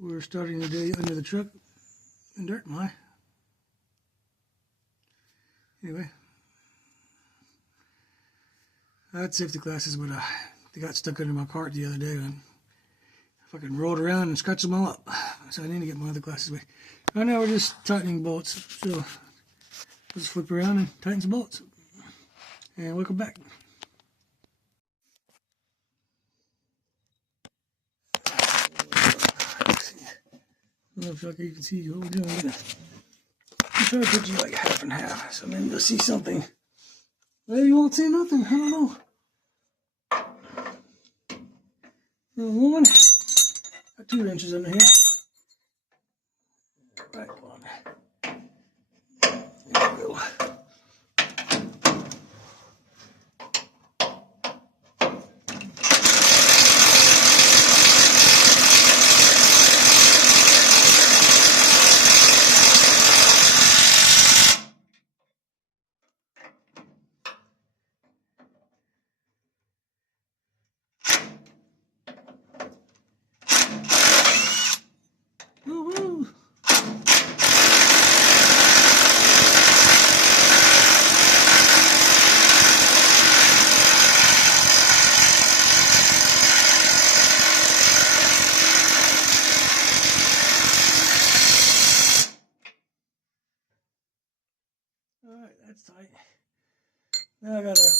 We're starting the day under the truck in dirt, my. Anyway, I had safety glasses, but they got stuck under my cart the other day and I fucking rolled around and scratched them all up. So I need to get my other glasses away. Right now we're just tightening bolts. So we'll just flip around and tighten some bolts. And welcome back. I don't know if you can see what we're doing. I'm trying to put you like half and half, so maybe you'll see something. Maybe you won't see nothing. I don't know. One, got 2 wrenches under here. Right one. There we go. Alright, that's tight. Now I gotta,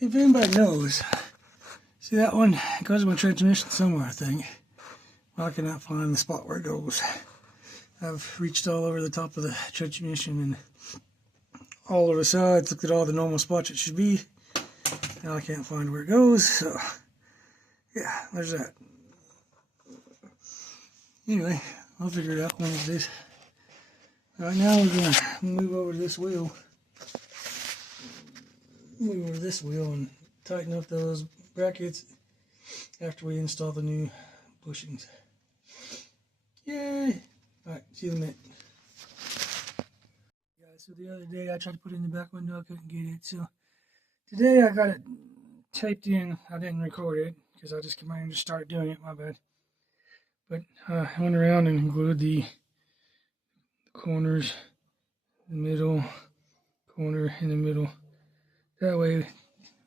if anybody knows, see that one? It goes in my transmission somewhere, I think. I cannot find the spot where it goes. I've reached all over the top of the transmission and all over the sides, looked at all the normal spots it should be. Now I can't find where it goes, so yeah, there's that. Anyway, I'll figure it out one of these days. Right now we're going to move over to this wheel. Move over to this wheel and tighten up those brackets after we install the new bushings. Yay! Alright, see you in a minute. Guys, so the other day I tried to put it in the back window, I couldn't get it. So today I got it taped in. I didn't record it because I just came out and just started doing it, my bad. But I went around and glued the corners, the middle, corner in the middle. That way,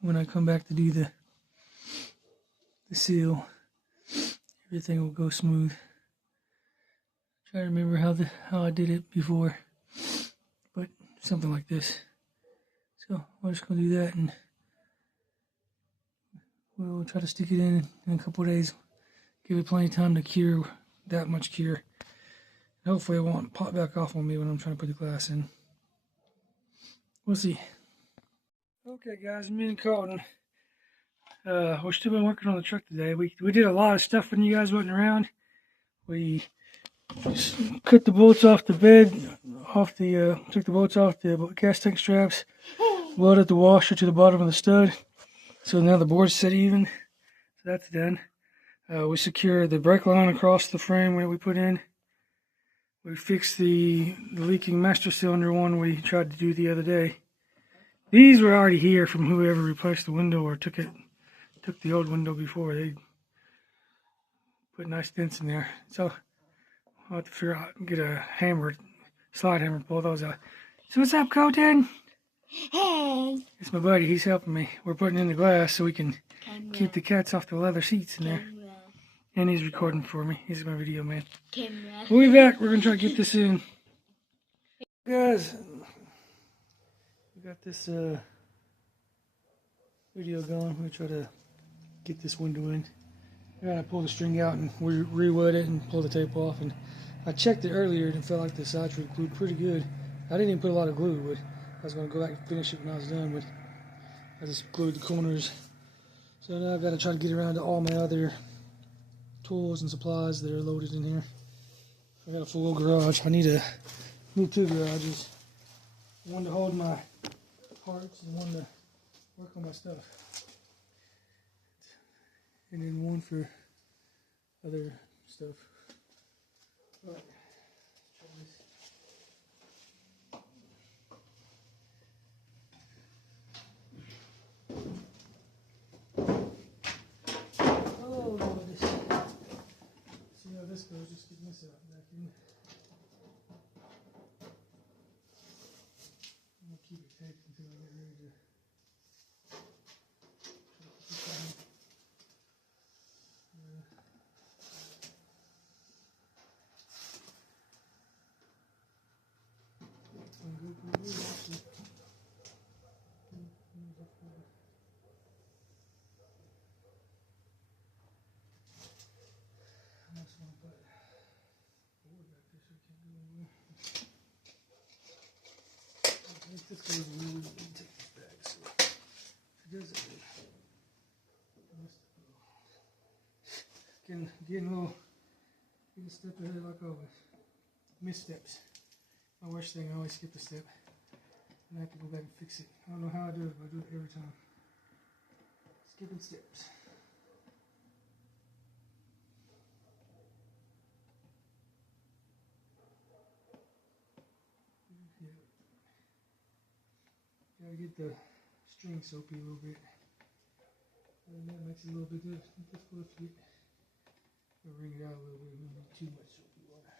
when I come back to do the seal, everything will go smooth. Try to remember how I did it before, but something like this. So I'm just gonna do that, and we'll try to stick it in a couple of days. Give it plenty of time to cure, that much cure. Hopefully it won't pop back off on me when I'm trying to put the glass in. We'll see. Okay guys, me and Colton, we're still been working on the truck today. We did a lot of stuff when you guys wasn't around. We just cut the bolts off the bed, took the bolts off the gas tank straps, welded the washer to the bottom of the stud. So now the board's set even. So that's done. We secured the brake line across the frame that we put in. We fixed the leaking master cylinder one we tried to do the other day. These were already here from whoever replaced the window or took the old window before. They put nice dents in there. So I'll have to figure out, get a hammer, slide hammer, pull those out. So what's up, Colton? Hey! It's my buddy, he's helping me. We're putting in the glass so we can keep the cats off the leather seats in there. And he's recording for me. He's my video man. We'll be back. We're going to try to get this in. Guys, we got this video going. We'll try to get this window in. I gotta pull the string out and re-wet it and pull the tape off. And I checked it earlier and it felt like the sides were glued pretty good. I didn't even put a lot of glue, but I was going to go back and finish it when I was done. But I just glued the corners. So now I've got to try to get around to all my other tools and supplies that are loaded in here. I got a full garage. I need 2 garages. One to hold my parts and one to work on my stuff. And then one for other stuff. All right. Try this. Oh, this. this goes, just getting this out back in. I'm gonna keep it taped until I get ready to. This goes a little bit into this bag, so it doesn't. Getting a step ahead like always. Missteps. My worst thing, I always skip a step. And I have to go back and fix it. I don't know how I do it, but I do it every time. Skipping steps. Yeah. Gotta get the string soapy a little bit. And that makes it a little bit good. Just for a few. I'll wring it out a little bit. We don't need too much soapy water.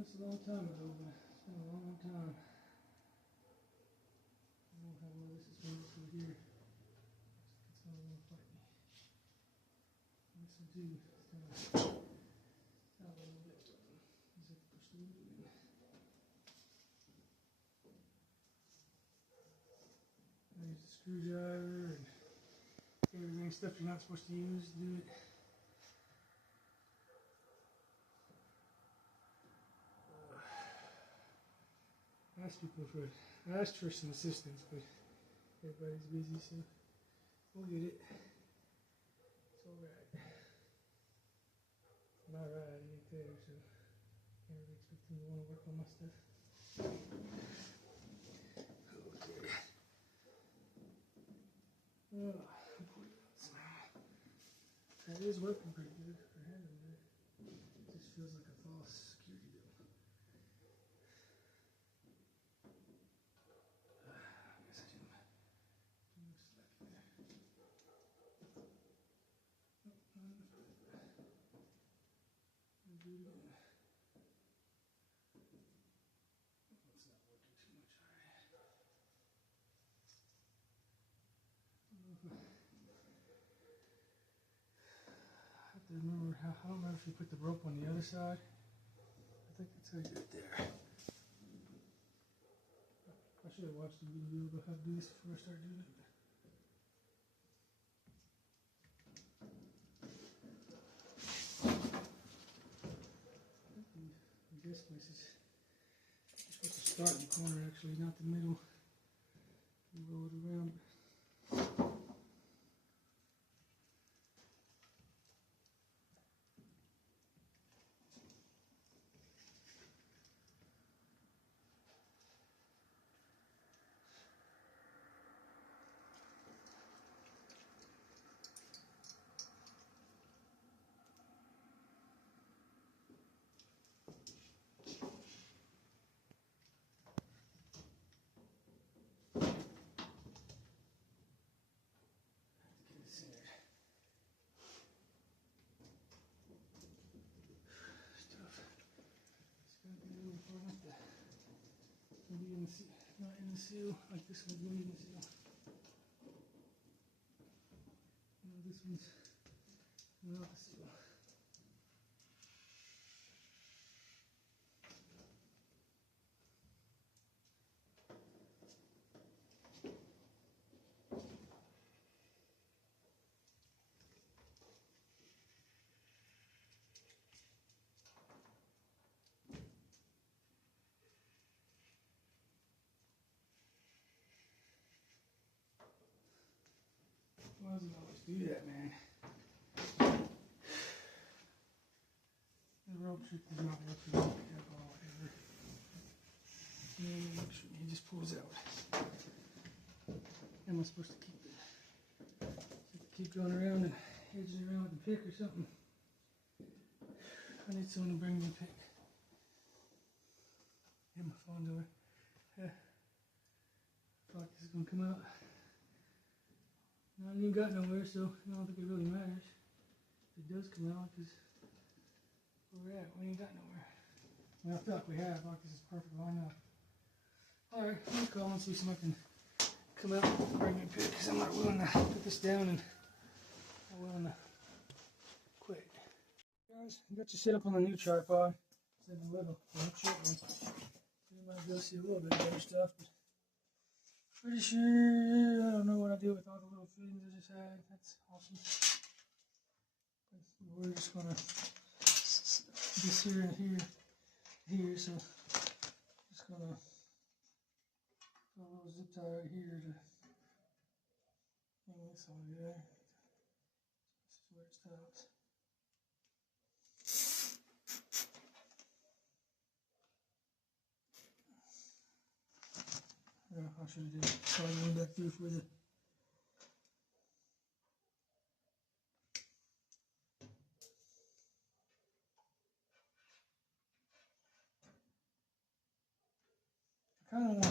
It's a long time ago, but it's been a long time. I don't know how well this is going to go here. It's going to fight me. This will do. It's kind of out a little bit. Just have to push the window in. I use a screwdriver and everything, stuff you're not supposed to use to do it. I asked for some assistance, but everybody's busy, so we'll get it. It's alright. I'm alright, it ain't there, so I can't really expect them to want to work on my stuff. Okay. That is working pretty good for having it. It just feels like a false security bill. I guess I didn't too much slack in there. Nope, not enough of that. I'll do it again. It's not working too much already. I have to remember I don't remember if you put the rope on the other side. I think that's how you do it there. I should have watched the video about how to do this before I started doing it. I guess this is you're supposed to start in the corner actually, not the middle. You roll it around. Not in the seal, like this one's in the seal. No, this one's not the seal. Why does it always do that, man? The rope sure he's not working at all ever. And make sure he just pulls out. Am I supposed to keep going around and edging around with the pick or something? I need someone to bring me a pick. Hit my phone door. Yeah. I feel like this is gonna come out. I haven't even got nowhere, so I don't think it really matters. If it does come out, because where we're at, we ain't got nowhere. I mean, I feel like we have, like this is perfect line up. Alright, I'm gonna call and see if somebody can come out and bring me a pick, because I'm not willing to put this down and I'm willing to quit. Guys, I got you set up on the new tripod. It's a little short one. You might be able to see a little bit better stuff, but pretty sure, I don't know what I did with all the little fittings I just had. That's awesome. But we're just gonna, this here and here, so just gonna put a little zip tie right here to hang this on there. This is where it stops. Yeah, I should have did probably one back through for the I kind of want to,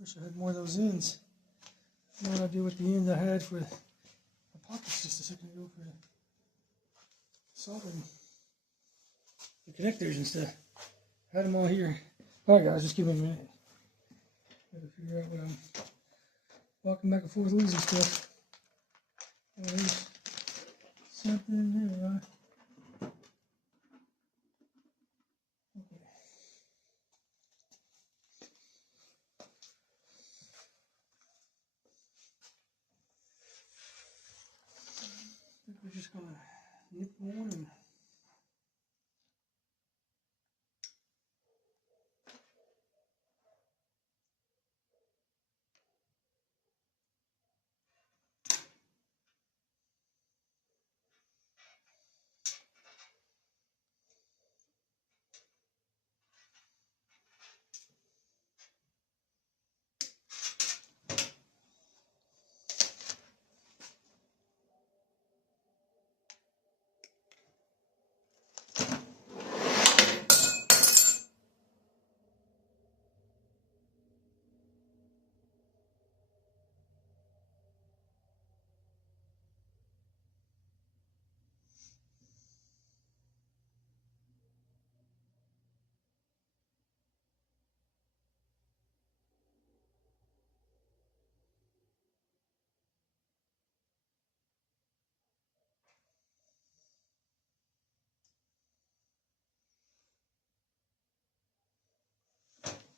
wish I had more of those ends. You know what I did with the end I had for the pockets just a second ago for the soldering the connectors and stuff. Had them all here. Alright guys, just give me a minute. Gotta figure out what I'm walking back and forth losing stuff. Oh, there's something, there we are. Okay. I think we're just gonna nip one and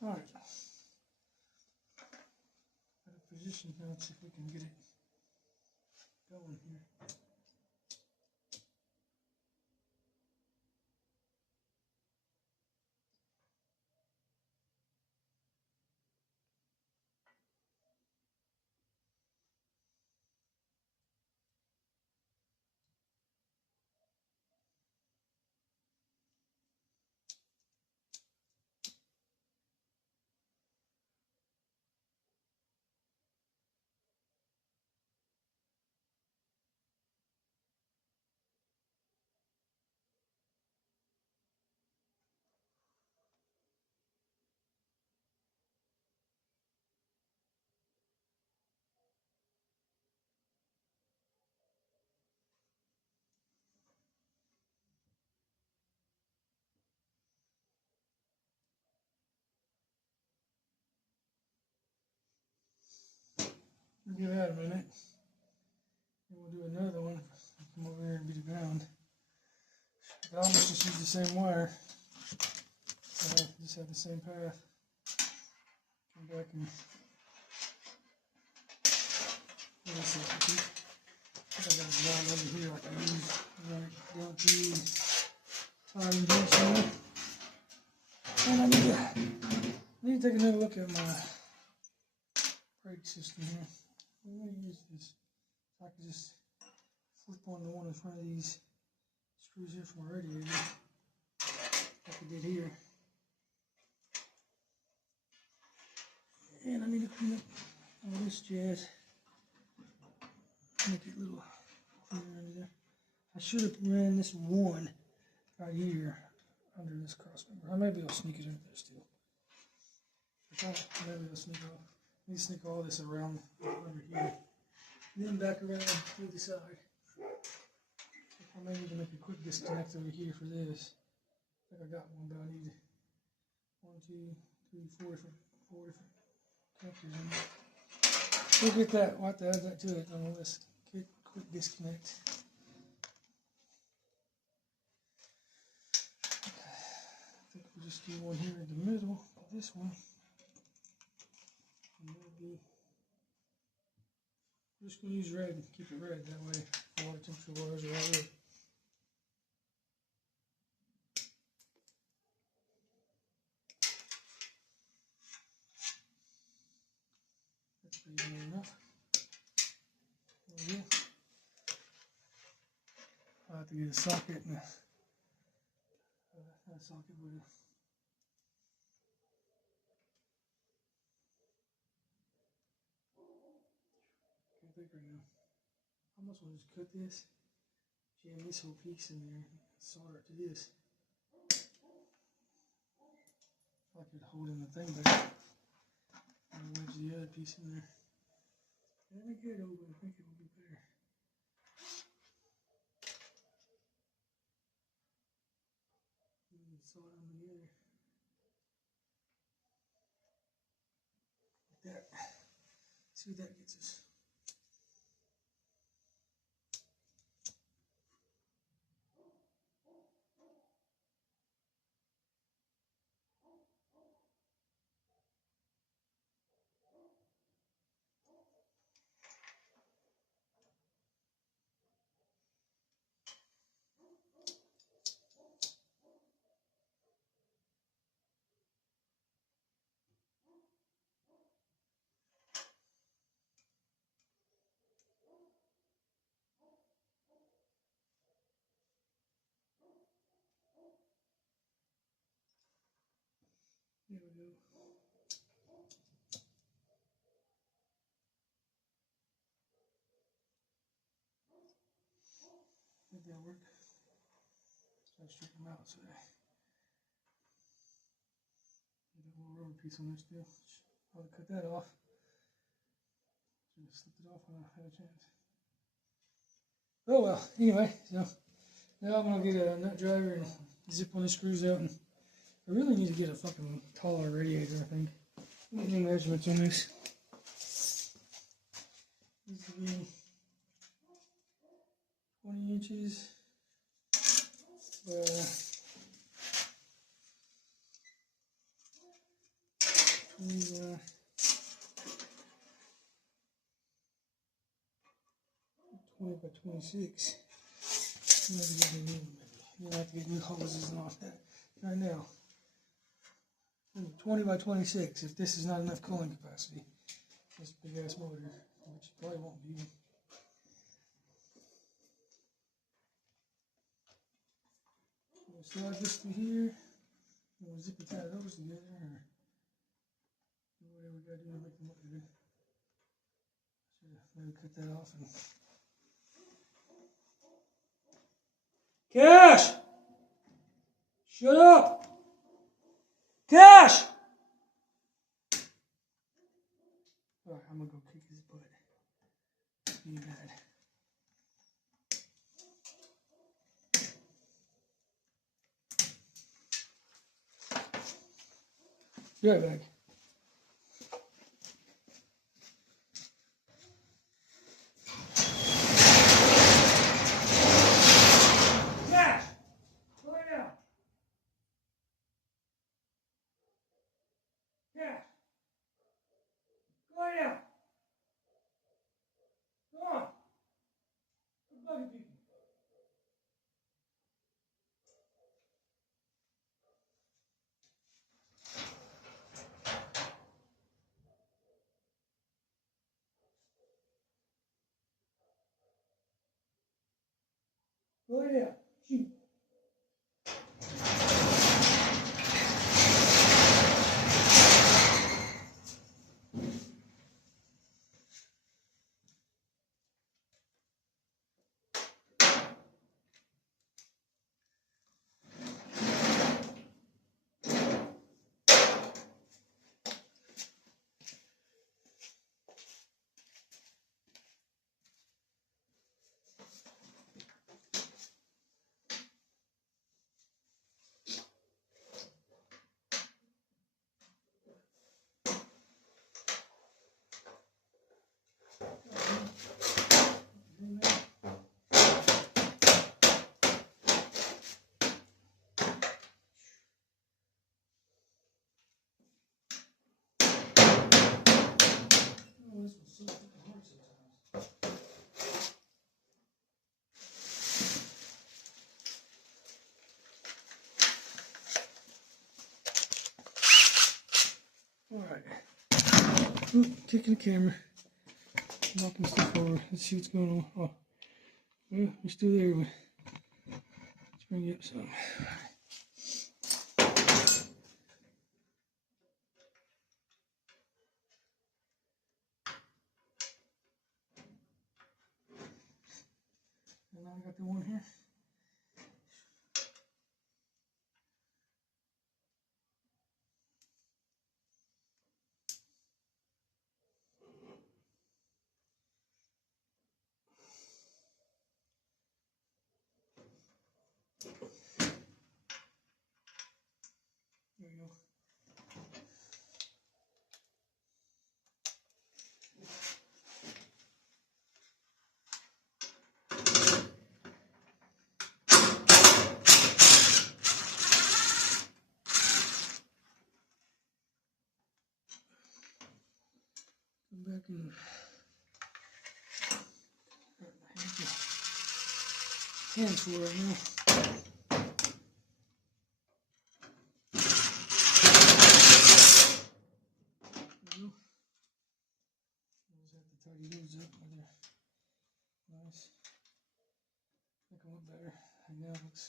alright. Out of position now, let's see if we can get it going here. We'll give that a minute. And we'll do another one. Come over here and be the ground. I almost just use the same wire. Just have the same path. Come back and what is it? I got a ground over here I can use right down through tie and junction. And I need to take another look at my brake system here. I'm going to use this. So I can just flip on the one in front of these screws here from my radiator, like I did here. And I need to clean up all this jazz. Make it a little cleaner under there. I should have ran this one right here under this cross member. Maybe I'll sneak it under there still. Maybe I'll sneak all. I need to sneak all this around under here. And then back around to the side. I may need to make a quick disconnect over here for this. I think I got one, but I need 1, 2, 3, 4 different connectors in there. We'll get that. We'll have to add that to it. And let's get a quick disconnect. I think we'll just do one here in the middle of this one. And that'll be. I'm just going to use red and keep it red. That way, the water temperature wires are all red. That's pretty good enough. There we go. I'll have to get a socket and a socket with it. Can't think right now. I almost want to just cut this, jam this whole piece in there, and solder it to this. Like you're holding the thing back. And wedge the other piece in there. That ain't good, but I think it will be better. And solder them together. Like that. See what that gets us. There we go. Think that'll work. Try to straighten them out so I get a little rubber piece on this too. I'll cut that off. Just slipped it off when I had a chance. Oh well, anyway, so now I'm gonna get a nut driver and zip one of the screws out, and I really need to get a fucking taller radiator, I think. Let me get new measurements on this. This will be 20 inches by 20 by 26. You'll have to get new hoses and all that right now. 20 by 26, if this is not enough cooling capacity. This big ass motor, which probably won't be. We'll slide this through here. We'll zip it tie those together, or whatever we gotta do to make them look good. So maybe cut that off and. Cash! Shut up! Cash! Alright, I'm gonna go kick his butt. Be bad. Be right back. Cash! Go lay down. Cash! Go lay down. Come on. Quit bugging people. Go lay down. Shoot. Alright. Kicking the camera. Knocking stuff over. Let's see what's going on. Oh, well, we're still there. Let's bring you up some. And now I got the one here. There we go. Come back and hands full right now. There we go. Just have to tidy those up. They're nice. Make them look better. I know it looks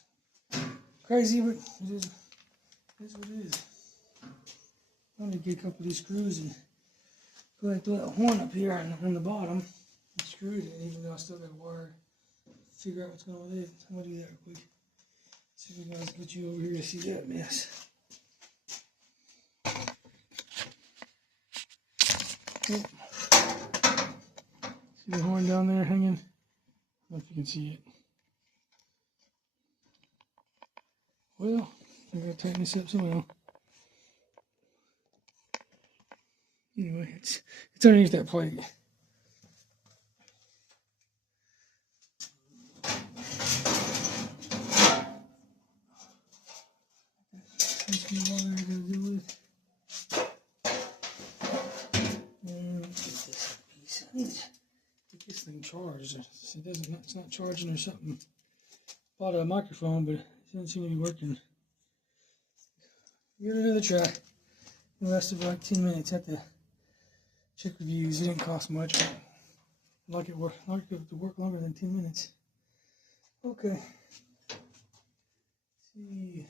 crazy, but it is what it is. I'm gonna get a couple of these screws and go ahead and throw that horn up here on the bottom and screw it in, even though I still got a wire. Figure out what's going on with it. I'm gonna do that real quick. See if we can get you over here to see that mess. Oh. See the horn down there hanging? I don't know if you can see it. Well, I gotta tighten this up somehow. Anyway, it's underneath that plate. That's more wire I gotta deal with. And get this piece. I need to get this thing charged. It's not charging or something. Bought a microphone, but it doesn't seem to be working. Give it another try. It lasted like 10 minutes. Had to check reviews. It didn't cost much, but I'd like it to work longer than 10 minutes. Okay. Let's see.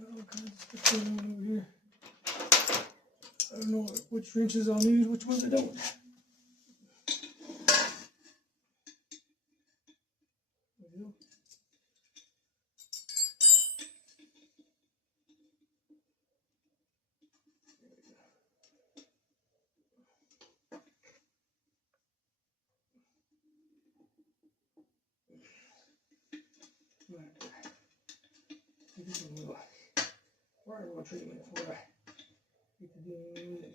All kinds of stuff going on over here. I don't know which wrenches I'll use, which ones I don't. There we go. Right. This is a little wire treatment before I get to doing anything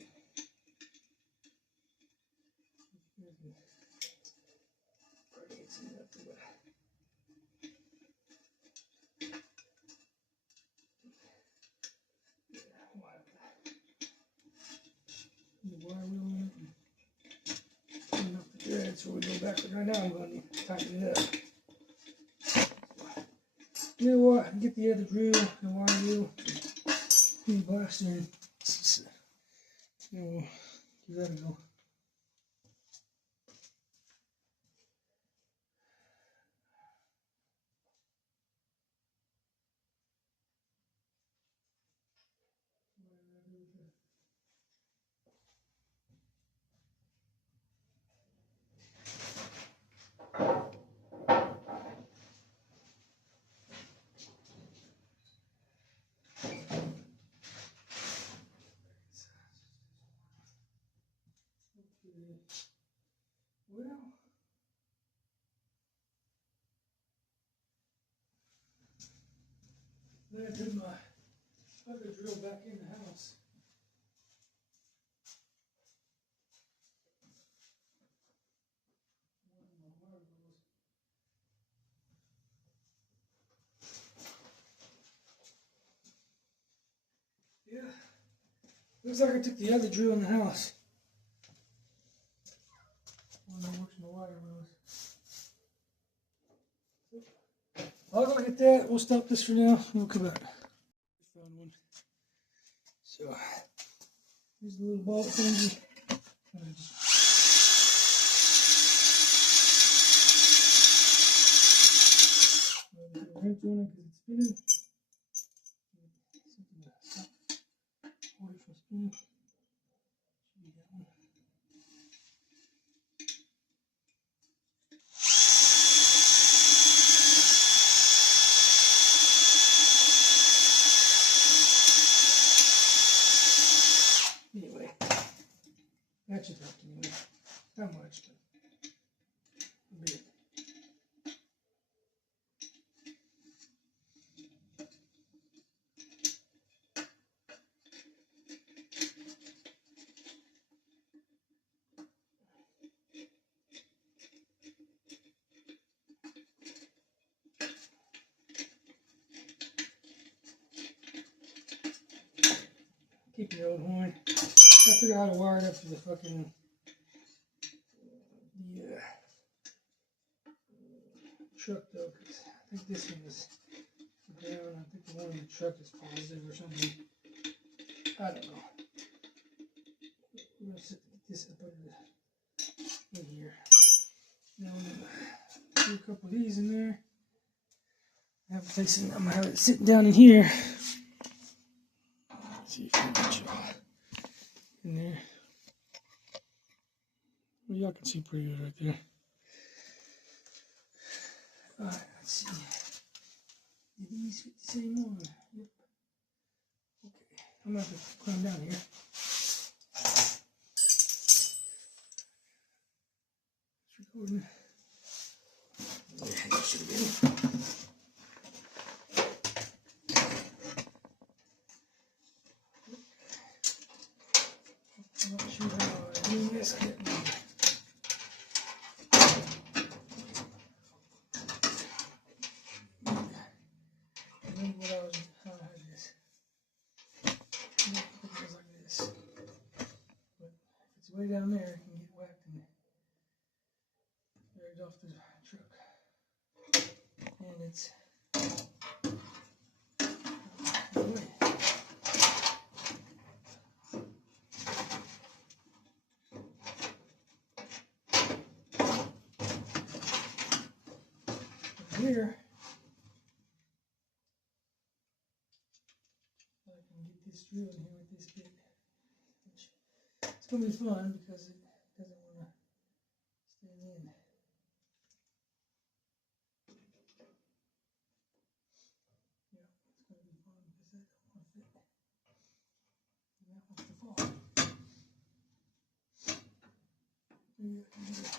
with it. Probably get some up to it. The wire wheel in it and clean up the thread so we go back. But right now I'm going to tighten it up. You know what? Get the other drill, the wire wheel, the blaster, and give that a go. Well, then I took my other drill back in the house. Yeah, looks like I took the other drill in the house. One that works in the wire wheels. I'll go get that. We'll stop this for now. We'll come back. So here's the little ball thingy. Wrench on it because it's spinning. Something to stop, hold it from spinning. Should be that one. Anyway, that should help anyway. Not much, but a bit. Keep the old horn. I figure out how to wire it up to the fucking truck though, because I think this one is down. I think the one in the truck is positive or something. I don't know. We're gonna set this up in here. Now I'm gonna do a couple of these in there. I'm gonna have it sitting down in here. Let's see if I can get you in there. Well, y'all can see pretty good right there. Alright, let's see. Did these fit the same one? Yep. Okay, I'm gonna have to climb down here. It's recording. Yeah, it should have been. I'm not sure how I'm doing this. I didn't know. How I had this. I think it goes like this. But if it's way down there, it can get whacked and buried off the truck. And it's away. Here, I can get this drill in here with this bit. It's going to be fun because it doesn't want to stay in. Yeah, it's going to be fun because that don't want to fit. And that wants to fall. Maybe I can do it.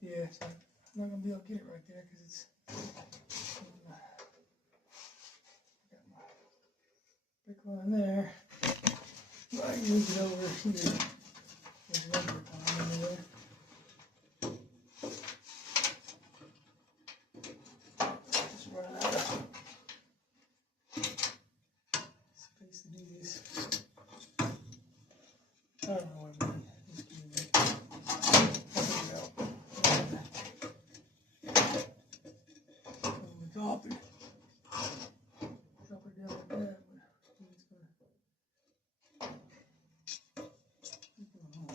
Yeah, so I'm not going to be able to get it right there because it's got my brick line there. But I can move it over here. There's another brick line over there. Just run out of space to do this. I don't know what I'm doing. Just give me a minute. I'll figure it out. On the top and drop it down like that. But I think it's going to right here. So we can build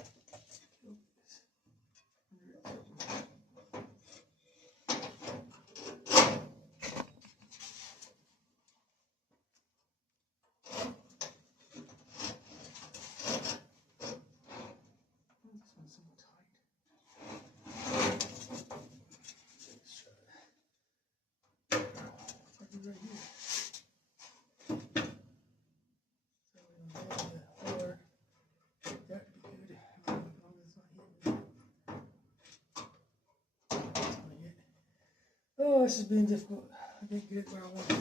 the floor. That'd be good. As long as it's not hitting. It's gonna hit. Oh, this is being difficult. I can't get it where I want to.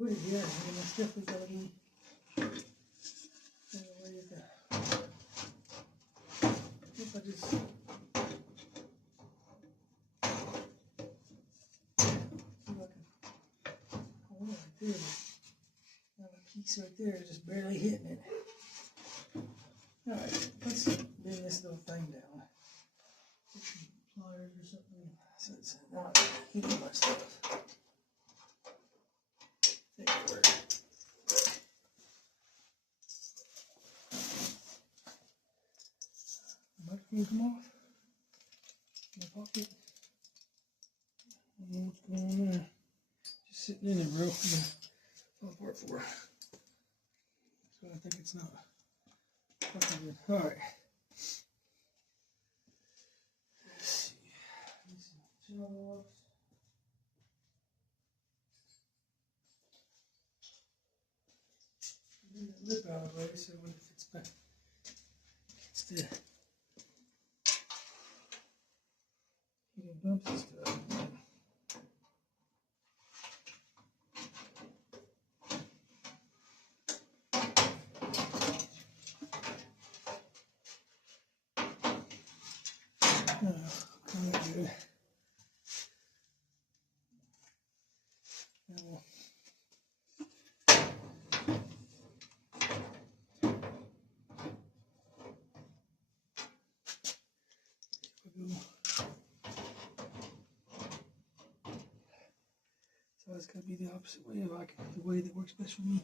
put it here, and my stuff is gotta be. Where you go? If I just. Right there. Now the piece right there is just barely hitting it. Alright, let's bend this little thing down. Get some pliers or something so it's not hitting my stuff. Think it works. The microphone come off. My pocket. I don't know what's going on there. Just sitting in it, bro. I'm gonna fall apart for her. So I think it's not fucking good. Alright. Let's see. Jobs. Get the lip out of the way so when it fits back, it's the bumps and stuff. Kind of good. Now we'll so it's gotta be the opposite way, like the way that works best for me.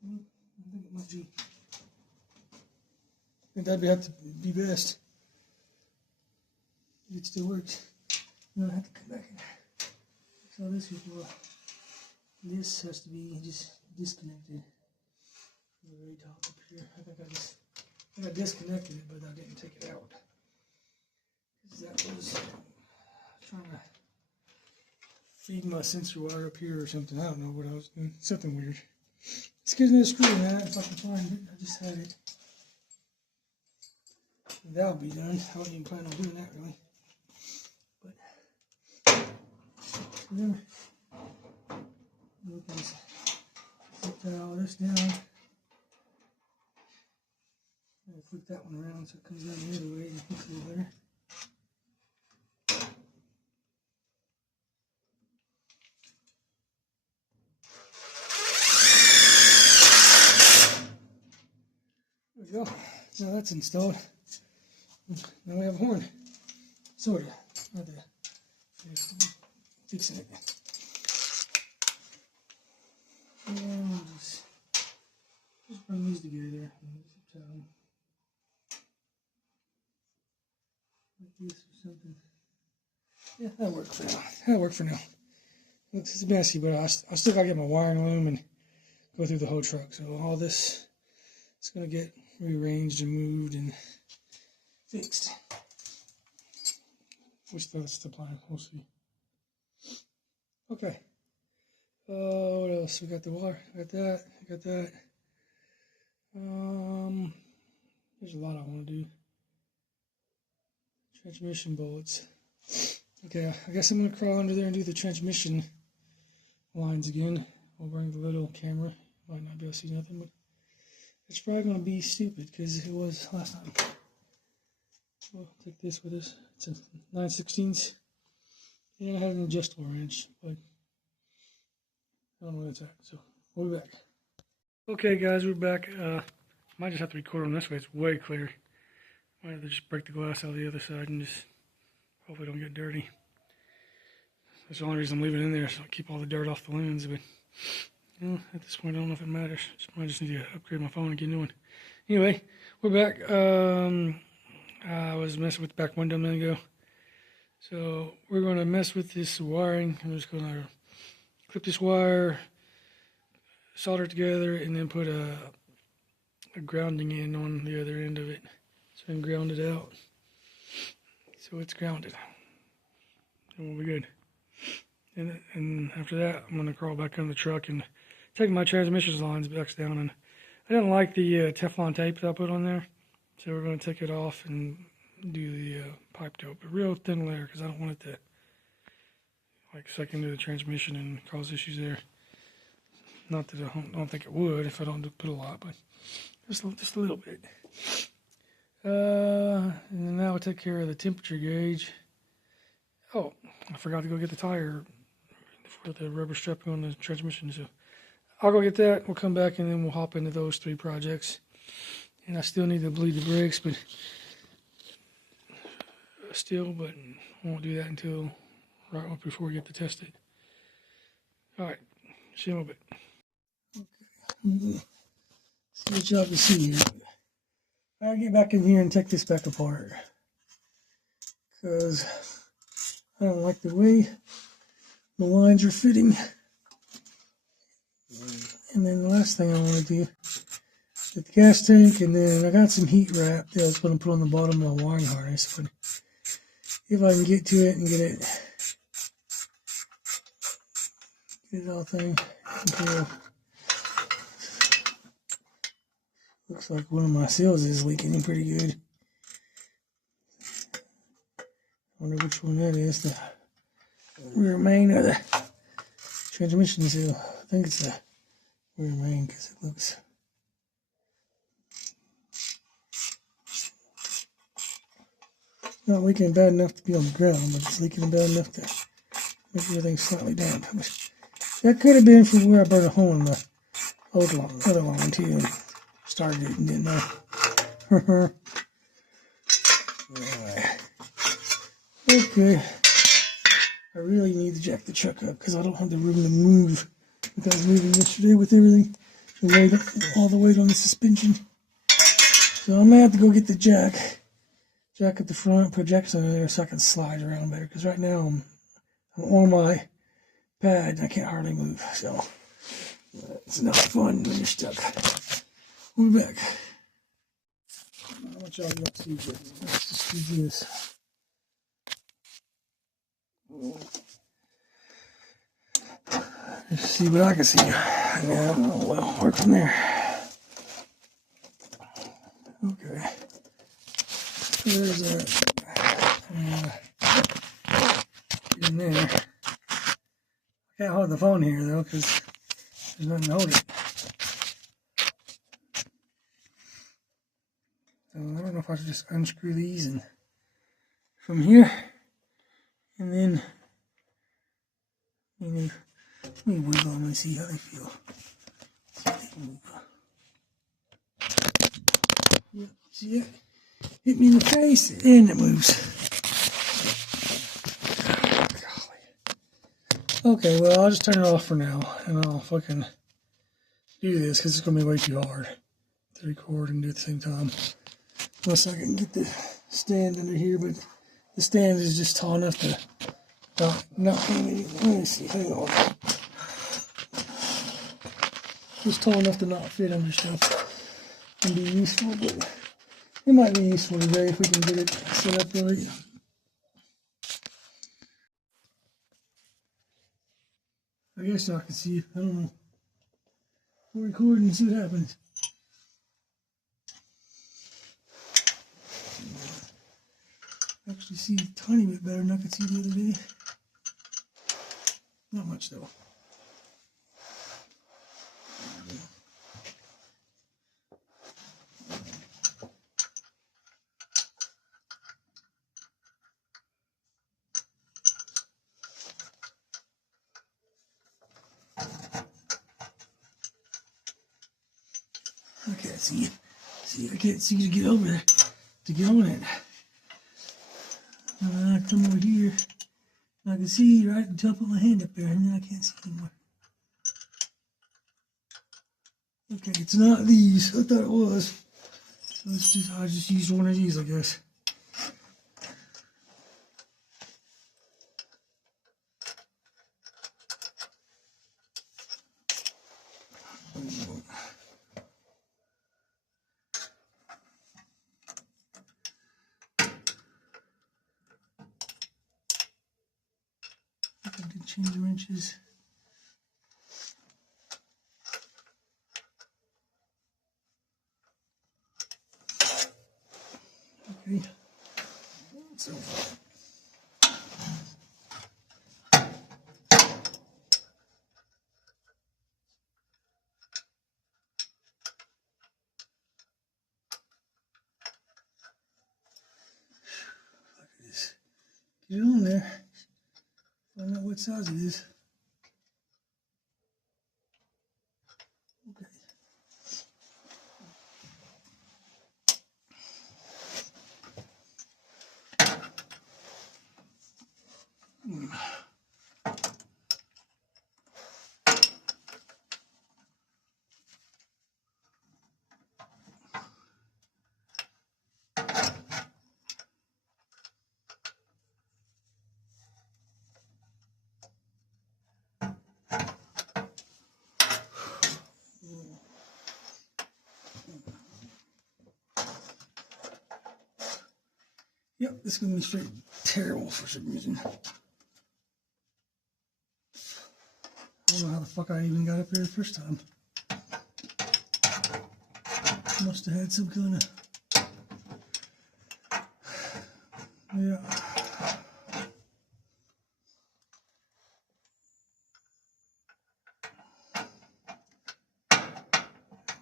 I think it might be. I think that'd have to be best. If it still works. You don't have to come back and fix all this before. This has to be just disconnected from the very top up here. I think I disconnected it, but I didn't take it out. Because that was trying to feed my sensor wire up here or something. I don't know what I was doing. Something weird. Let's get another screw in that if I can find it. I just had it. And that'll be done. I wasn't even planning on doing that really. But then we can flip all this down. And flip that one around so it comes down the other way and looks a little better. There we go. Now that's installed. Now we have a horn. Sort of. Not that. Fixing it. And we'll just bring these together. Like this or something. Yeah, that'll work for now. That'll work for now. Looks messy, but I still gotta get my wiring loom and go through the whole truck. So all this is gonna get rearranged and moved and fixed. Which that's the plan. We'll see. Okay. What else? We got the wire. Got that. Got that. There's a lot I want to do. Transmission bolts. Okay, I guess I'm gonna crawl under there and do the transmission lines again. We'll bring the little camera. Might not be able to see nothing, but it's probably gonna be stupid because it was last time. We'll take this with us. It's a 9/16. And I have an adjustable wrench, but I don't know where it's at. So we'll be back. Okay, guys, we're back. Might just have to record on this way. It's way clear. Might have to just break the glass out of the other side and just hopefully don't get dirty. That's the only reason I'm leaving it in there, so I keep all the dirt off the lens. But you know, at this point, I don't know if it matters. I just need to upgrade my phone and get a new one. Anyway, we're back. I was messing with the back window a minute ago. So we're going to mess with this wiring. I'm just going to clip this wire, solder it together, and then put a grounding in on the other end of it. So I can ground it out. So it's grounded. And we'll be good. And after that, I'm gonna crawl back on the truck and take my transmission lines back down. And I didn't like the Teflon tape that I put on there, so we're gonna take it off and do the pipe dope, a real thin layer, because I don't want it to like suck into the transmission and cause issues there. Not that I don't think it would if I don't put a lot, but just a little bit. And then now we'll take care of the temperature gauge. Oh, I forgot to go get the tire for the rubber strapping on the transmission. So I'll go get that. We'll come back and then we'll hop into those 3 projects. And I still need to bleed the brakes, but I won't do that until right before we get to test it. All right, see you in a little bit. Okay. See what y'all can see here. I'll get back in here and take this back apart, because I don't like the way the lines are fitting. And then the last thing I want to do is get the gas tank, and then I got some heat wrap that I was going to put on the bottom of my wiring harness. But if I can get to it and get it all thing until looks like one of my seals is leaking pretty good. I wonder which one that is, the rear main or the transmission seal. I think it's the rear main, because it looks not leaking bad enough to be on the ground, but it's leaking bad enough to make everything slightly damp. That could have been from where I burned a hole in the other line too, and started it and didn't know. Alright. Okay. I really need to jack the truck up because I don't have the room to move. Like I was moving yesterday with everything. All the weight on the suspension. So I'm gonna have to go get the jack at the front, put jacks on there so I can slide around better. Because right now I'm on my pad and I can't hardly move. So it's not fun when you're stuck. We'll be back. How much y'all got to see this? Let's just do this. Let's see what I can see. Yeah, well, work from there. Okay. There's that. Get in there. I can't hold the phone here though, because there's nothing to hold it. So I don't know if I should just unscrew these and from here, and then let me wiggle them and see how they feel. See if they can move. Yep, see it? Hit me in the face and it moves. Okay, well, I'll just turn it off for now and I'll fucking do this because it's going to be way too hard to record and do at the same time. Unless I can get the stand under here, but the stand is just tall enough to not let me see, hang on. Just tall enough to not fit under stuff and be useful, but it might be useful today if we can get it set up right. I guess I can see it. I don't know. We'll record and see what happens. Actually see a tiny bit better than I could see the other day. Not much though. I can't see it. See, I can't see you to get over there, to get on it. And then I come over here, and I can see right at the top of my hand up there, and then I can't see anymore. Okay, it's not these. I thought it was. So I just used one of these, I guess. I did change the wrenches. Okay. So get it on there. Find out what size it is. Okay. Yep, this is going to be straight terrible for some reason. I don't know how the fuck I even got up there the first time. Must have had some kind of... Yeah.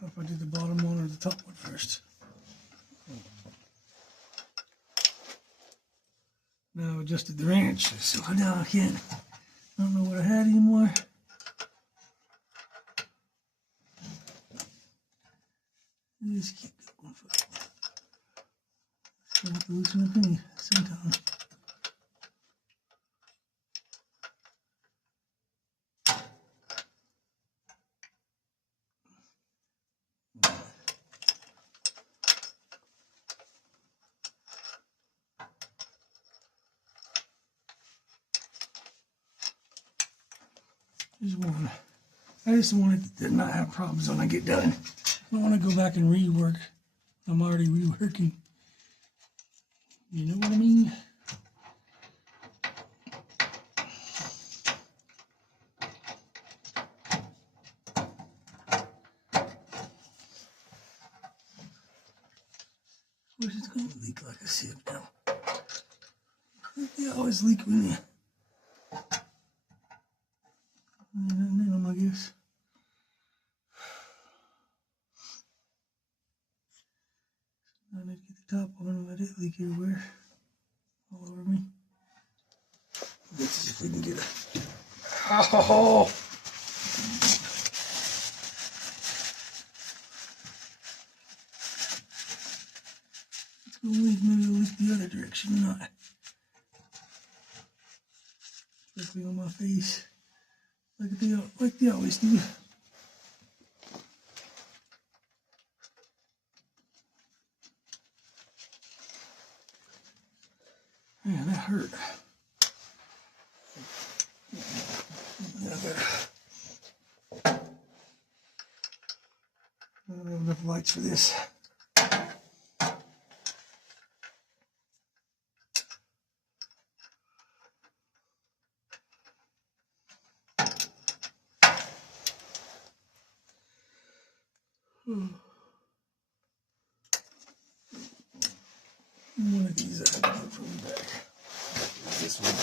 If I did the bottom one or the top one first. Now I adjusted the wrench, so now I can't. I don't know what I had anymore. I just keep going for it. I have to loosen up any sometime. I just wanted to not have problems when I get done. I don't want to go back and rework. I'm already reworking. You know what I mean? Of course, it's going to leak like a sieve now. They always leak when you... I guess. I need to get the top on and let it leak everywhere. All over me. Let's see if we can get it. Oh! It's going to leak, maybe it'll leak the other direction or not. Especially on my face. Like they always do. Man, that hurt. I don't have enough lights for this. One of these I have to get from the back. This one.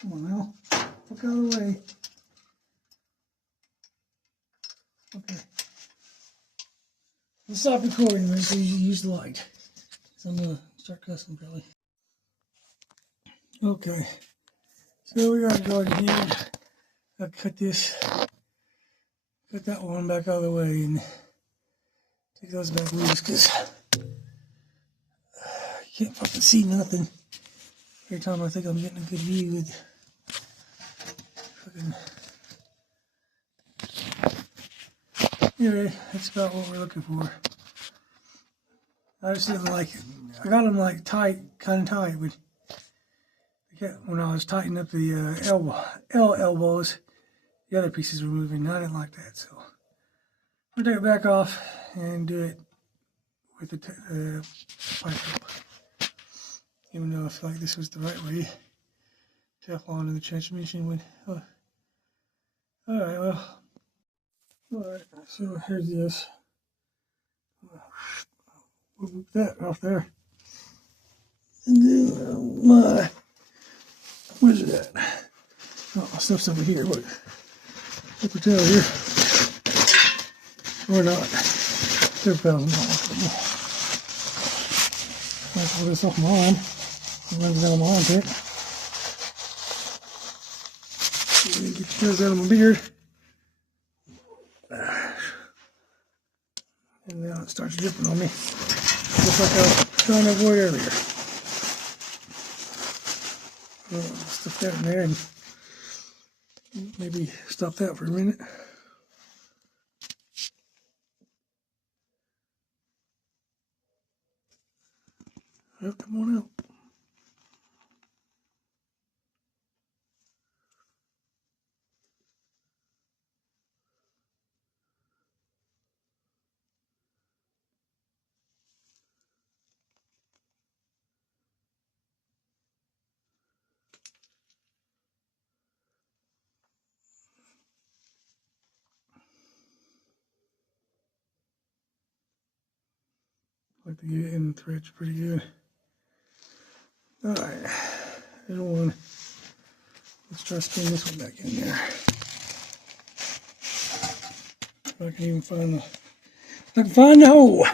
Come on now. Fuck out of the way. Okay. Let's stop recording and so you use the light. So I'm gonna start cussing probably. Okay. So we gotta go in here. I'll cut that one back out of the way and take those back loose because you can't fucking see nothing. Every time I think I'm getting a good view with fucking... Anyway, that's about what we're looking for. I just didn't like it. I got them like tight, kind of tight, but when I was tightening up the elbows, the other pieces were moving. I didn't like that, so I'm gonna take it back off and do it with the pipe rope. Even though I feel like this was the right way, Teflon in the transmission would. Oh. All right, well, all right. So here's this. We'll move that off there, and then where's it at? Oh, my stuff's over here. What? Paper towel here. Or not. Paper towel's not. I'll pull this off my arm. It runs down my armpit. Get the hairs out of my beard. And now it starts dripping on me. Just like I was trying to avoid earlier. Well, stuff that in there and maybe stop that for a minute. Well, come on out. Like to get it in the threads pretty good. Alright, there's one. Let's try to spin this one back in there. If I can even find the hole.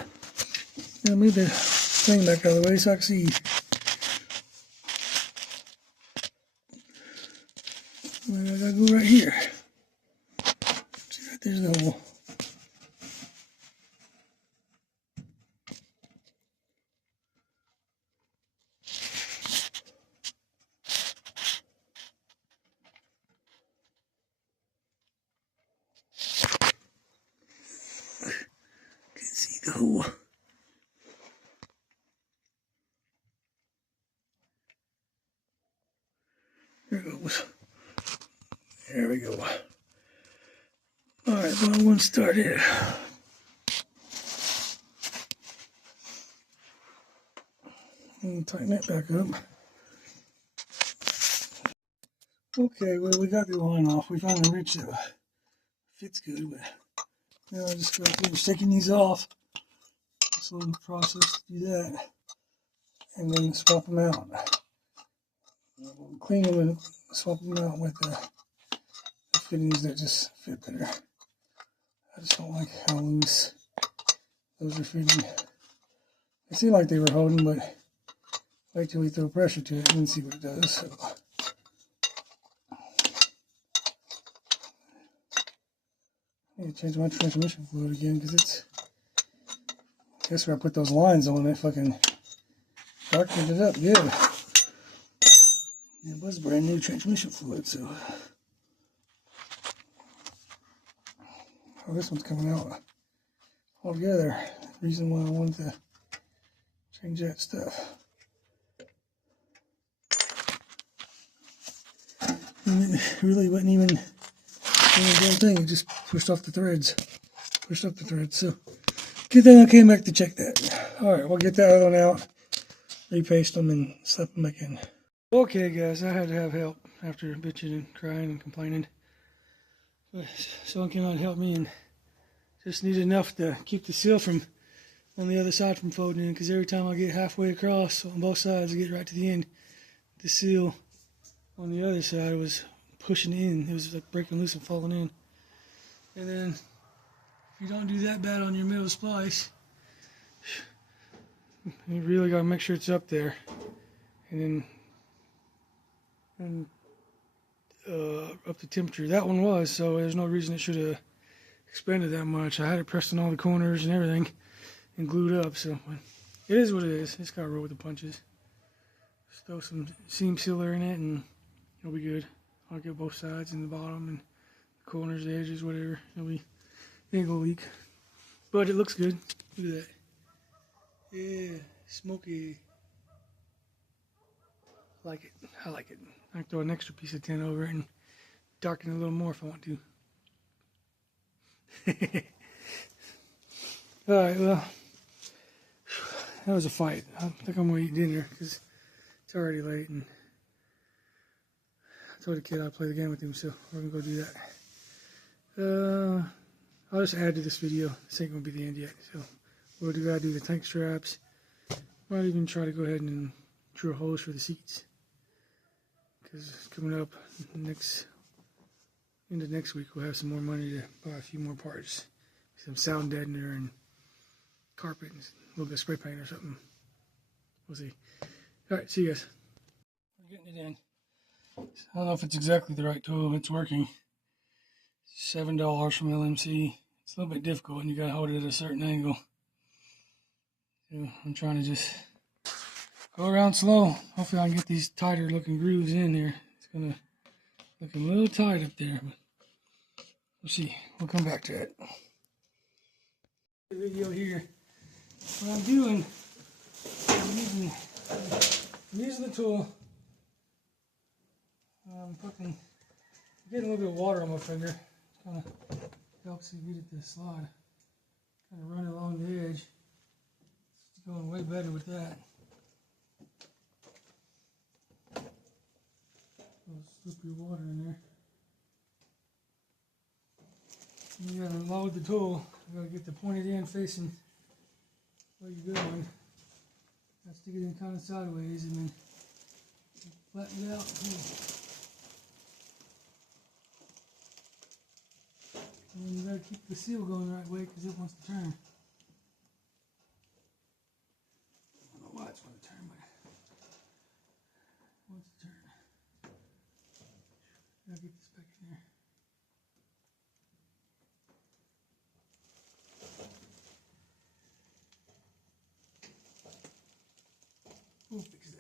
Now move the thing back out of the way so I can see. Well, I gotta go right here. See, right there's the hole. Can't see the hole. There it goes. There we go. Alright, well, I'm going to start here. And tighten that back up. Okay, well, we got the line off. We finally reached it. Fits good, but now I just got to finish taking these off. It's a little process to do that. And then swap them out. Clean them and swap them out with the fittings that just fit better. I just don't like how loose those are fitting. They seem like they were holding, but wait till we throw pressure to it and see what it does. So. I need to change my transmission fluid again because it's. I guess where I put those lines on, it fucking darkened it up good. It was brand new transmission fluid, so. Oh, this one's coming out altogether. Reason why I wanted to change that stuff. And it really wasn't even doing the damn thing. It just pushed off the threads. Pushed up the threads. So get that. I came back to check that. All right, we'll get that other one out, repaste them, and slap them back in. Okay, guys, I had to have help after bitching and crying and complaining. But someone came out and helped me, and just needed enough to keep the seal from on the other side from folding in. Because every time I get halfway across on both sides, I get right to the end, the seal on the other side was pushing in. It was like breaking loose and falling in. And then if you don't do that bad on your middle splice, you really got to make sure it's up there. And then up the temperature. That one was, so there's no reason it should have expanded that much. I had it pressed in all the corners and everything and glued up, so it is what it is. It's got to roll with the punches. Just throw some seam sealer in it and it'll be good. I'll get both sides and the bottom and the corners, the edges, whatever. It ain't gonna leak. But it looks good. Look at that. Yeah. Smoky. Like it. I like it. I can throw an extra piece of tin over it and darken it a little more if I want to. Alright, well, that was a fight. I think I'm going to eat dinner because it's already late, and I told the kid I'd play the game with him, so we're going to go do that. I'll just add to this video. This ain't going to be the end yet, so we'll do the tank straps. Might even try to go ahead and drill holes for the seats, because coming up into next week we'll have some more money to buy a few more parts, some sound deadener and carpet and a little bit of spray paint or something. We'll see. Alright, see you guys. We're getting it in. I don't know if it's exactly the right tool. It's working. $7 from LMC. It's a little bit difficult and you gotta hold it at a certain angle. So I'm trying to just go around slow. Hopefully I can get these tighter looking grooves in here. It's gonna look a little tight up there, but we'll see. We'll come back to it. The video here. What I'm doing, I'm using the tool. I'm getting a little bit of water on my finger. Kind of helps you get it to slide. Kind of run it along the edge. It's going way better with that. Slip your water in there. And you gotta load the tool. You gotta get the pointed end facing where you're going. Gotta stick it in kind of sideways and then flatten it out. And then you gotta keep the seal going the right way because it wants to turn. I don't know why it's going to turn, but it wants to turn. Gotta get this back in there. We'll fix that.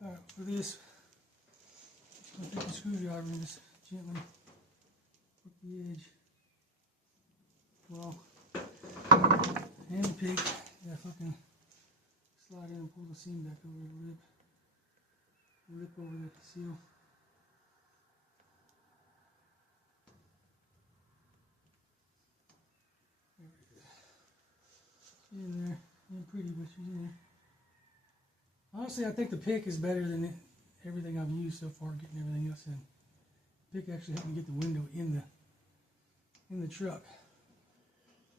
Alright, for this, I'm going to take the screwdriver and just gently work the edge. Well, and the pick, yeah, fucking slide in and pull the seam back over the lip over the seal. There it is. She's in there, ain't pretty, but she's in there. Honestly, I think the pick is better than everything I've used so far, getting everything else in. The pick actually helped me get the window in the truck.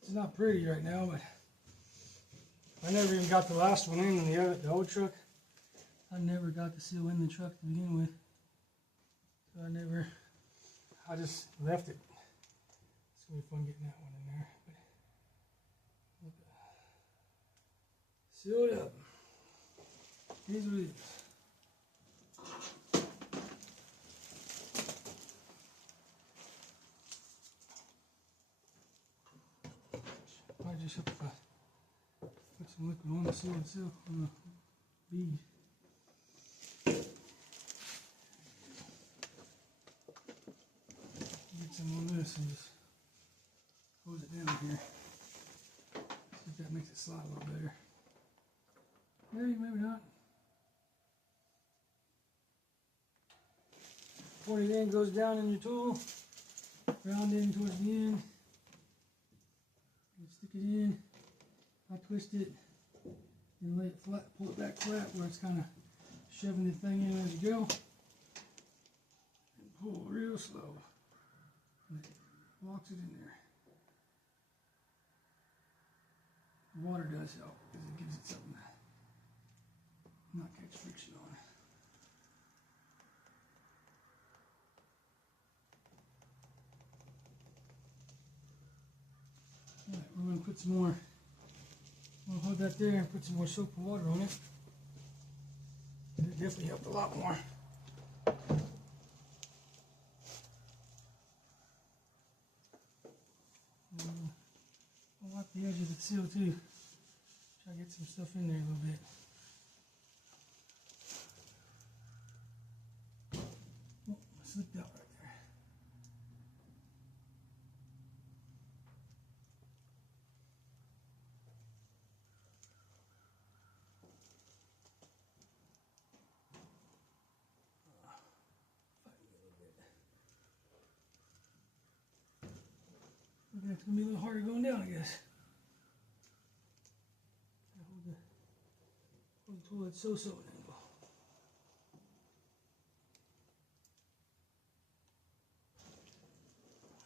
It's not pretty right now, but I never even got the last one in the old truck. I never got the seal in the truck to begin with. So I just left it. It's going to be fun getting that one in there. But seal it up. Here's what it is. I just have to put some liquid on the seal itself, on the bead. Get some on this and just hose it down here. See if that makes it slide a little better. Maybe, maybe not. Pointed end goes down in your tool, round in towards the end. You stick it in, I twist it, and lay it flat, pull it back flat where it's kind of shoving the thing in as you go. And pull real slow. And it locks it in there. The water does help because it gives it something to not catch friction on. Alright, we're going to put some more, we'll hold that there and put some more soap and water on it. It definitely helped a lot more. I'll wipe the edge of the seal too. Try to get get some stuff in there a little bit. Oh, I slipped out right there. Okay, it's going to be a little harder going down, I guess. Hold the toilet so-so at an angle.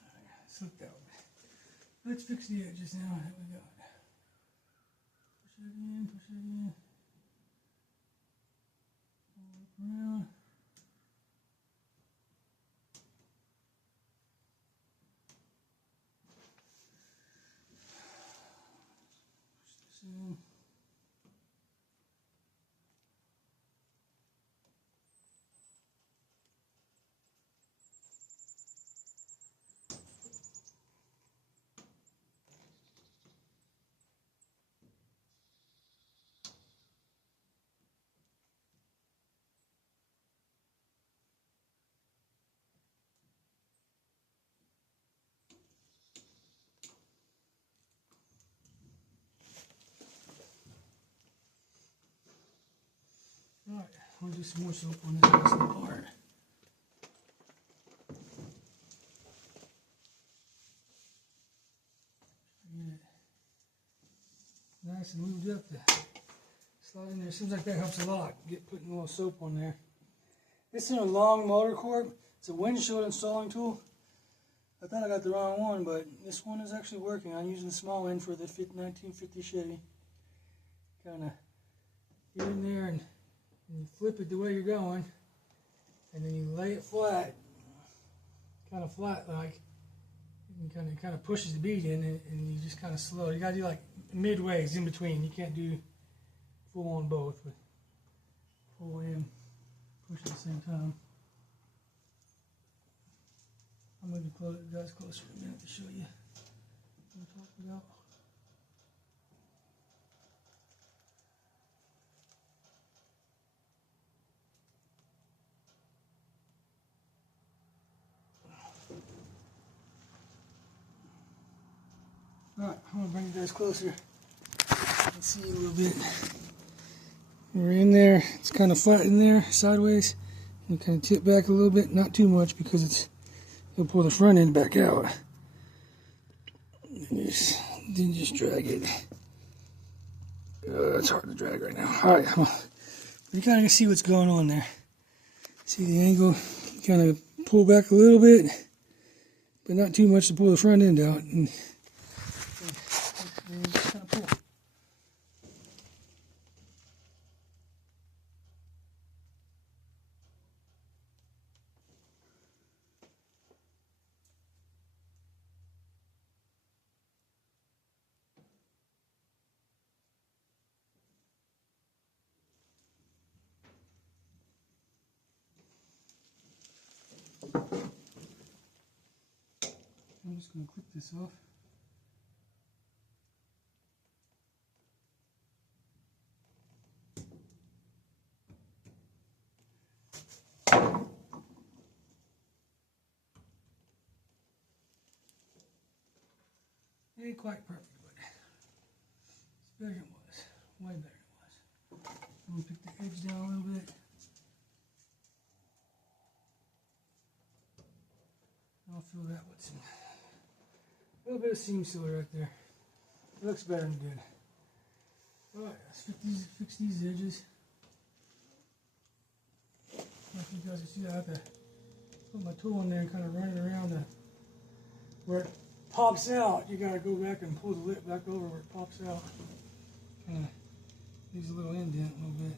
Alright, slipped out. Let's fix the edges now that we got it. Push that in, push that in. Pull it around. Push this in. Alright, I'll do some more soap on this last little part. Get it nice and lubed up to slide in there. Seems like that helps a lot. Putting a little soap on there. This is a long motor cord. It's a windshield installing tool. I thought I got the wrong one, but this one is actually working. I'm using the small end for the 1950 Chevy. Kind of get in there and you flip it the way you're going, and then you lay it flat, kind of flat like, and kind of pushes the bead in, and you just kind of slow. You gotta do like midways in between. You can't do full on both, but pull in, push at the same time. I'm going to close the guys closer in a minute to show you what I'm talking about. Alright, I'm going to bring you guys closer and see you a little bit. We're in there, it's kind of flat in there, sideways. You kind of tip back a little bit, not too much because it'll pull the front end back out. And then just drag it. It's hard to drag right now. Alright, you kind of see what's going on there. See the angle? Kind of pull back a little bit, but not too much to pull the front end out. And just kind of pull. I'm just going to clip this off. Ain't quite perfect, but it's better than it was. Way better than it was. I'm going to pick the edge down a little bit. I'll fill that with some, a little bit of seam sealer right there. It looks better than good. Alright, let's fix these edges. I don't know if you guys can see, I have to put my tool in there and kind of run it around where it pops out. You gotta go back and pull the lip back over where it pops out. Kind of leaves a little indent a little bit.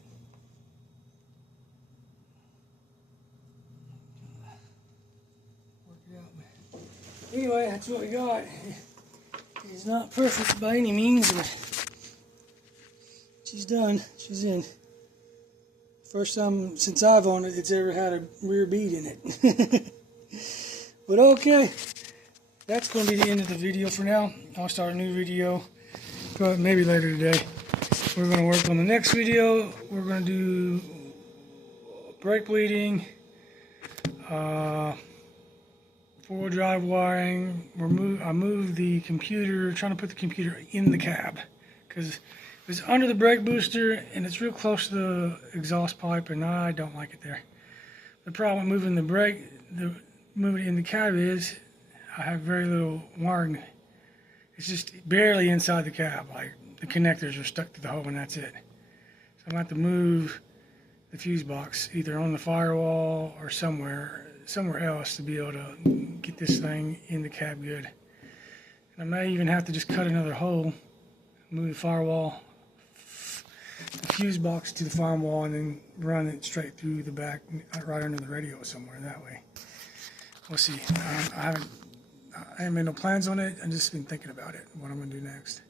Work it out, man. Anyway, that's what we got. It's not perfect by any means, but she's done. She's in. First time since I've owned it, it's ever had a rear bead in it. But okay, that's going to be the end of the video for now. I'll start a new video, maybe later today. we're going to work on the next video. We're going to do brake bleeding, four-wheel drive wiring. I moved the computer, trying to put the computer in the cab because it's under the brake booster and it's real close to the exhaust pipe, and I don't like it there. The problem with moving it in the cab is I have very little wiring. It's just barely inside the cab. Like the connectors are stuck to the hole and that's it. So I'm going to have to move the fuse box either on the firewall or somewhere else to be able to get this thing in the cab good. And I may even have to just cut another hole, move the firewall, the fuse box to the firewall, and then run it straight through the back, right under the radio somewhere that way. We'll see. I haven't made no plans on it. I've just been thinking about it, what I'm going to do next.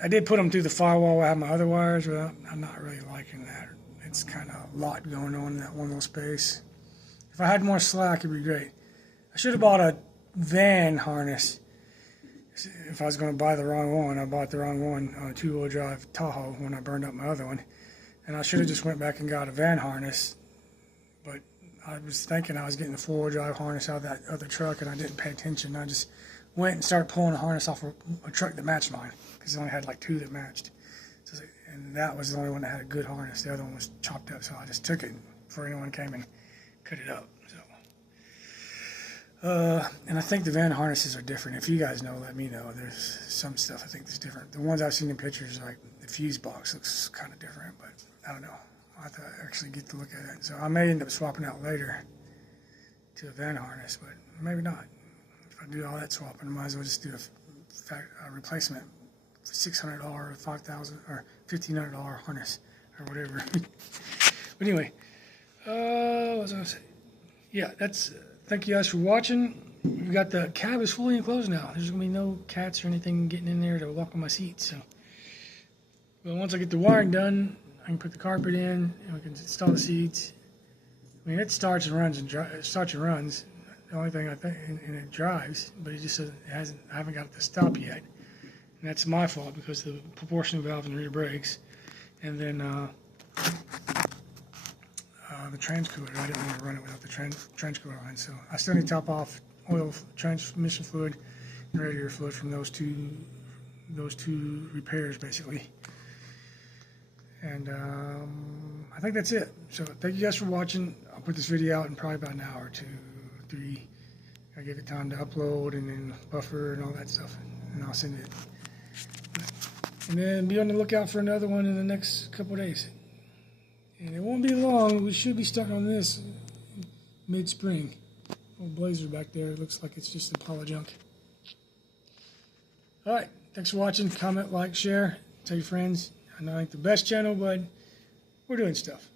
I did put them through the firewall where I have my other wires, but I'm not really liking that. It's kind of a lot going on in that one little space. If I had more slack, it'd be great. I should have bought a van harness. If I was going to buy the wrong one, I bought the wrong one on a two-wheel drive Tahoe when I burned up my other one. And I should have just went back and got a van harness. But I was thinking I was getting the four-wheel drive harness out of that other truck, and I didn't pay attention. I just went and started pulling a harness off a truck that matched mine, because it only had like two that matched. So, and that was the only one that had a good harness. The other one was chopped up, so I just took it before anyone came and cut it up. And I think the van harnesses are different. If you guys know, let me know. There's some stuff I think that's different. The ones I've seen in pictures, like the fuse box looks kind of different, but I don't know. I'll have to actually get to look at it. So I may end up swapping out later to a van harness, but maybe not. If I do all that swapping, I might as well just do a replacement for $600 or $5,000 or $1,500 harness or whatever. But anyway, what was I going to say? Yeah, that's. Thank you guys for watching. We've got the cab is fully enclosed now. There's going to be no cats or anything getting in there to walk on my seats. So, well, once I get the wiring done, I can put the carpet in and we can install the seats. I mean, it starts and runs The only thing I think, and it drives, but it just doesn't. I haven't got it to stop yet, and that's my fault because the proportional valve and the rear brakes, and then. The transcooler. I didn't want to run it without the transcooler on, so I still need to top off oil, transmission fluid, and radiator fluid from those two repairs, basically. And I think that's it. So thank you guys for watching. I'll put this video out in probably about an hour, 2, 3. I give it time to upload and then buffer and all that stuff, and I'll send it. And then be on the lookout for another one in the next couple of days. And it won't be long. We should be starting on this mid-spring. Old Blazer back there. It looks like it's just a pile of junk. Alright, thanks for watching. Comment, like, share. Tell your friends. I know I ain't the best channel, but we're doing stuff.